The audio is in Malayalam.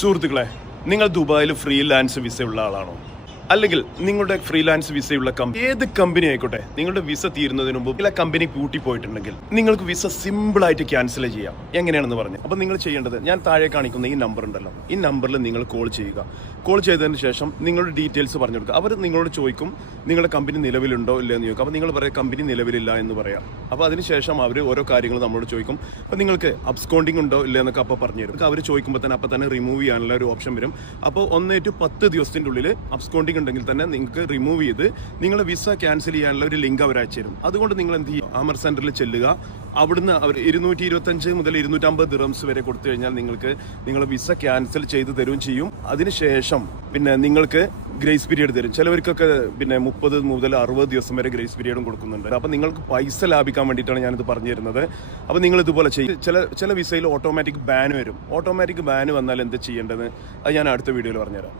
സുഹൃത്തുക്കളെ, നിങ്ങൾ ദുബായിൽ ഫ്രീലാൻസ് വിസ ഉള്ള ആളാണോ? അല്ലെങ്കിൽ നിങ്ങളുടെ ഫ്രീലാൻസ് വിസയുള്ള ഏത് കമ്പനി ആയിക്കോട്ടെ, നിങ്ങളുടെ വിസ തീരുന്നതിന് മുമ്പ് ചില കമ്പനി പൂട്ടിപ്പോയിട്ടുണ്ടെങ്കിൽ നിങ്ങൾക്ക് വിസ സിമ്പിളായിട്ട് ക്യാൻസൽ ചെയ്യാം. എങ്ങനെയാണെന്ന് പറഞ്ഞു. അപ്പോൾ നിങ്ങൾ ചെയ്യേണ്ടത്, ഞാൻ താഴെ കാണിക്കുന്ന ഈ നമ്പർ ഉണ്ടല്ലോ, ഈ നമ്പറിൽ നിങ്ങൾ കോൾ ചെയ്യുക. കോൾ ചെയ്തതിന് ശേഷം നിങ്ങളുടെ ഡീറ്റെയിൽസ് പറഞ്ഞു കൊടുക്കുക. അവർ നിങ്ങളോട് ചോദിക്കും നിങ്ങളുടെ കമ്പനി നിലവിലുണ്ടോ ഇല്ല എന്ന് ചോദിക്കും. അപ്പോൾ നിങ്ങൾ പറയാം കമ്പനി നിലവിലില്ല എന്ന് പറയാം. അപ്പോൾ അതിനുശേഷം അവർ ഓരോ കാര്യങ്ങൾ നമ്മളോട് ചോദിക്കും. അപ്പോൾ നിങ്ങൾക്ക് അബ്സ്കോണ്ടിങ് ഉണ്ടോ ഇല്ല എന്നൊക്കെ അപ്പോൾ പറഞ്ഞു തരും. അവർ ചോദിക്കുമ്പോൾ തന്നെ അപ്പോൾ തന്നെ റിമൂവ് ചെയ്യാനുള്ള ഒരു ഓപ്ഷൻ വരും. അപ്പോൾ 1 to 10 ദിവസത്തിൻ്റെ ഉള്ളിൽ അബ്സ്കോണ്ടിങ് ഉണ്ടെങ്കിൽ തന്നെ നിങ്ങൾക്ക് റിമൂവ് ചെയ്ത് നിങ്ങളെ വിസ ക്യാൻസൽ ചെയ്യാനുള്ള ഒരു ലിങ്ക് അവർ അയച്ചു തരും. അതുകൊണ്ട് നിങ്ങൾ എന്ത് ചെയ്യും, അമർ സെന്ററിൽ ചെല്ലുക. അവിടുന്ന് അവർ 225 മുതൽ 250 ദിറംസ് വരെ കൊടുത്തു കഴിഞ്ഞാൽ നിങ്ങൾക്ക് നിങ്ങളെ വിസ ക്യാൻസൽ ചെയ്ത് തരുകയും ചെയ്യും. അതിനുശേഷം പിന്നെ നിങ്ങൾക്ക് ഗ്രേസ് പീരീഡ് തരും. ചിലവർക്കൊക്കെ പിന്നെ 30 മുതൽ 60 ദിവസം വരെ ഗ്രേസ് പീരീഡും കൊടുക്കുന്നുണ്ട്. അപ്പോൾ നിങ്ങൾക്ക് പൈസ ലാഭിക്കാൻ വേണ്ടിയിട്ടാണ് ഞാനിത് പറഞ്ഞു തരുന്നത്. അപ്പോൾ നിങ്ങൾ ഇതുപോലെ ചെയ്യും. ചില വിസയിൽ ഓട്ടോമാറ്റിക് ബാൻ വരും. ഓട്ടോമാറ്റിക് ബാൻ വന്നാൽ എന്ത് ചെയ്യേണ്ടത് അത് ഞാൻ അടുത്ത വീഡിയോയിൽ പറഞ്ഞുതരാം.